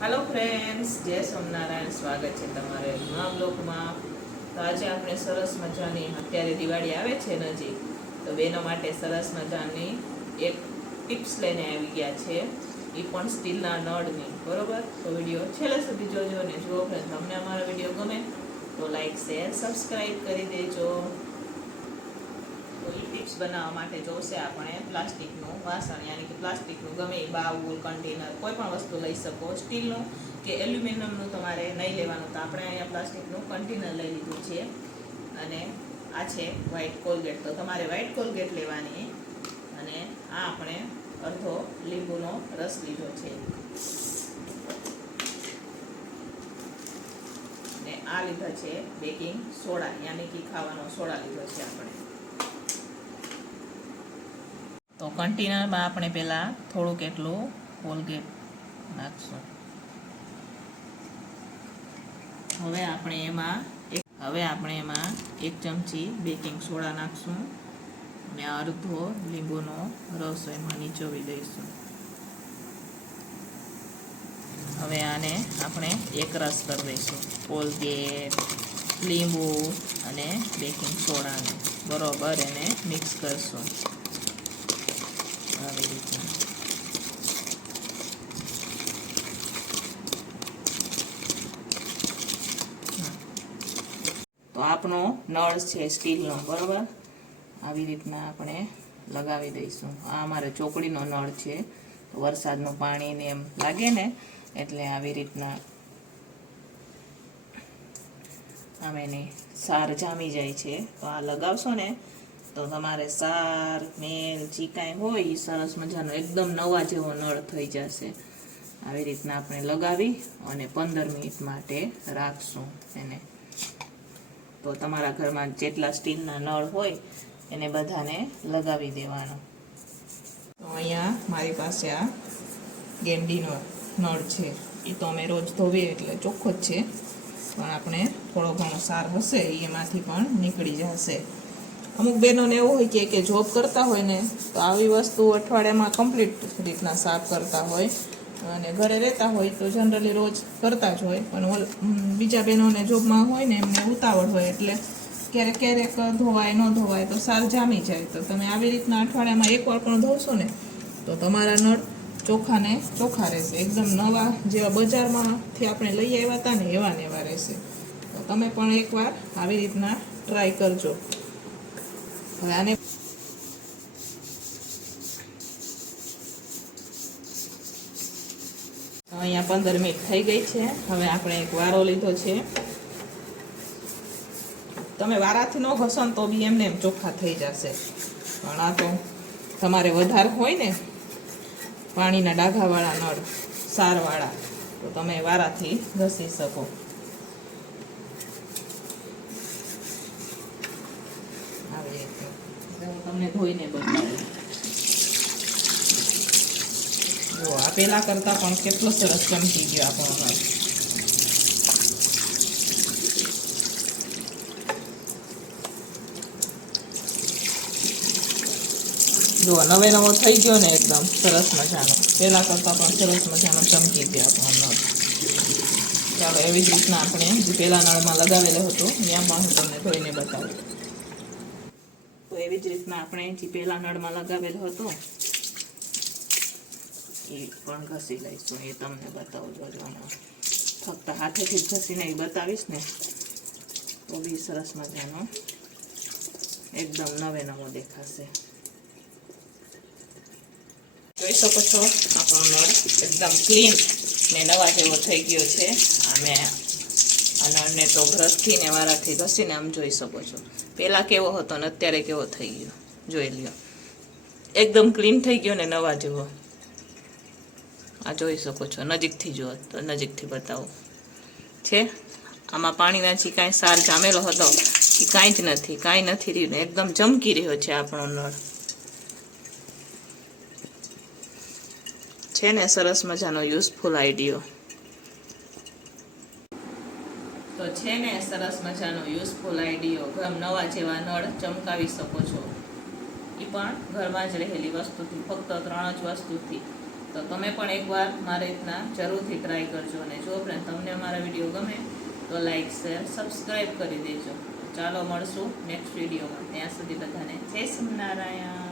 હાલો friends જય સોમનારાયણ. સ્વાગત છે તમારે નવા બ્લોકમાં તો આજે આપણે સરસ મજાની, અત્યારે દિવાળી આવે છે નજીક, તો બહેનો માટે સરસ મજાની એક ટિપ્સ લઈને આવી ગયા છે. એ પણ સ્ટીલના નળની, બરોબર? તો વીડિયો છેલ્લે સુધી જોજો ને જુઓ ફ્રેન્ડ તમને અમારો વીડિયો ગમે તો લાઈક શેર સબસ્ક્રાઈબ કરી દેજો. એ ટિપ્સ બનાવવા માટે જોશે આપણે. પ્લાસ્ટિકનું વાસણ, યાની કે પ્લાસ્ટિકનું ગમે એ બાઉલ, કન્ટેનર, કોઈ પણ વસ્તુ લઈ શકો. સ્ટીલનું કે એલ્યુમિનિયમનું તમારે નહીં લેવાનું તો આપણે અહીંયા પ્લાસ્ટિકનું કન્ટેનર લઈ લીધું છે. અને આ છે વ્હાઈટ કોલગેટ. તો તમારે વ્હાઈટ કોલગેટ લેવાની અને આ આપણે અડધો લીંબુનો રસ લીધો છે. આ લીધા છે બેકિંગ સોડા, યાની કે ખાવાનો સોડા લીધો છે આપણે. તો કન્ટેનરમાં આપણે પહેલાં થોડુંક એટલું કોલગેટ નાખશું. હવે આપણે એમાં એક હવે આપણે એમાં એક ચમચી બેકિંગ સોડા નાખશું અને અડધો લીંબુનો રસ એમાં નીચોવી દઈશું. હવે આને આપણે એક રસ કરી દઈશું. કોલગેટ, લીંબુ અને બેકિંગ સોડાને બરોબર એને મિક્સ કરશું. આવી તો આપણો નળ છે સ્ટીલનો, બરાબર? આવી રીતના આપણે લગાવી દઈશું. આ અમારે ચોકડીનો નળ છે. વરસાદનું પાણી ને એમ લાગે ને, એટલે આવી રીતના આમ એની સાર જામી જાય છે. તો આ લગાવશો ને તો તમારે સાર મેલ જે કાંઈ હોય એ સરસ મજાનો, એકદમ નવા જેવો નળ થઈ જશે. આવી રીતના આપણે લગાવી અને પંદર મિનિટ માટે રાખશું એને. તો તમારા ઘરમાં જેટલા સ્ટીલના નળ હોય, એને બધાને લગાવી દેવાનો. તો અહીંયા મારી પાસે આ ગેમડીનો નળ છે. એ તો અમે રોજ ધોવીએ એટલે ચોખ્ખો જ છે. પણ આપણે થોડો ઘણો સાર હશે એમાંથી પણ નીકળી જશે. અમુક બહેનોને એવું હોય કે કે જોબ કરતા હોય ને, તો આવી વસ્તુ અઠવાડિયામાં કમ્પ્લીટ રીતના સાફ કરતા હોય અને ઘરે રહેતા હોય તો જનરલી રોજ કરતા જ હોય. પણ બીજા બહેનોને જોબમાં હોય ને એમને ઉતાવળ હોય એટલે ક્યારેક ક્યારેક ધોવાય, ન ધોવાય તો સાર જામી જાય. તો તમે આવી રીતના અઠવાડિયામાં એકવાર પણ ધોશો ને, તો તમારા નળ ચોખ્ખા ને ચોખ્ખા રહેશે. એકદમ નવા જેવા બજારમાંથી આપણે લઈ આવ્યા હતા ને એવા ને એવા રહેશે. તો તમે પણ એકવાર આવી રીતના ટ્રાય કરજો. હવે આને અહીંયા પંદર મિનિટ થઈ ગઈ છે. હવે આપણે એક વારો લીધો છે. તમે વારાથી ન ઘસો તો બી એમને એમ ચોખ્ખા થઈ જશે. પણ આ તો તમારે વધારે હોય ને પાણીના ડાઘાવાળા નળ, સારવાળા, તો તમે વારાથી ઘસી શકો આવી રીતે હવે હું તમને ધોઈને બતાવું આ પેલા કરતા પણ કેટલો સરસ ચમકી ગયો આપણો નવે નવો થઈ ગયો ને એકદમ સરસ મજાનો. પેલા કરતા પણ સરસ મજાનો ચમકી ગયો આપણો નળ ચાલો, એવી જ રીતના આપણે જે પેલા નળમાં લગાવેલો હતો, ત્યાં પણ હું તમને ધોઈને બતાવું. તો એવી જ રીતના આપણે જે પહેલાં નળમાં લગાવેલો હતો. એ પણ ઘસી લઈશું, એ તમને બતાવું જોજો ફક્ત હાથેથી જ ઘસીને એ બતાવીશ ને, તો બી સરસ મજાનો, એકદમ નવે નવો દેખાશે. જોઈ શકો છો આપણો નળ એકદમ ક્લીન ને નવા જેવો થઈ ગયો છે. અમે આ તો બ્રશથી વારાથી ઘસીને આમ જોઈ શકો છો. પહેલાં કેવો હતો ને અત્યારે કેવો થઈ ગયો? જોઈ લ્યો. એકદમ ક્લીન થઈ ગયો ને નવા જેવો. આ જોઈ શકો છો. નજીકથી જુઓ તો નજીકથી બતાવો. છે? આમાં પાણીના જે કાંઈ સાર જામેલો હતો, એ કાંઈ જ નથી, કાંઈ નથી રહ્યું ને. એકદમ ચમકી રહ્યો છે આપણો નળ. છે ને? સરસ મજાનો યુઝફુલ આઈડિયો તો છે ને, સરસ મજાનો યુઝફુલ આઈડિયો ઘર નવા જેવા નળ ચમકાવી શકો છો. એ પણ ઘરમાં જ રહેલી વસ્તુથી, ફક્ત ત્રણ જ વસ્તુથી. તો તમે પણ એકવાર મારી રીતના જરૂરથી ટ્રાય કરજો અને જો ફ્રેન્ડ તમને મારા વીડિયો ગમે, તો લાઈક શેર સબસ્ક્રાઈબ કરી દેજો. ચાલો મળશું નેક્સ્ટ વિડીયોમાં ત્યાં સુધી બધાને જય સ્વામિનારાયણ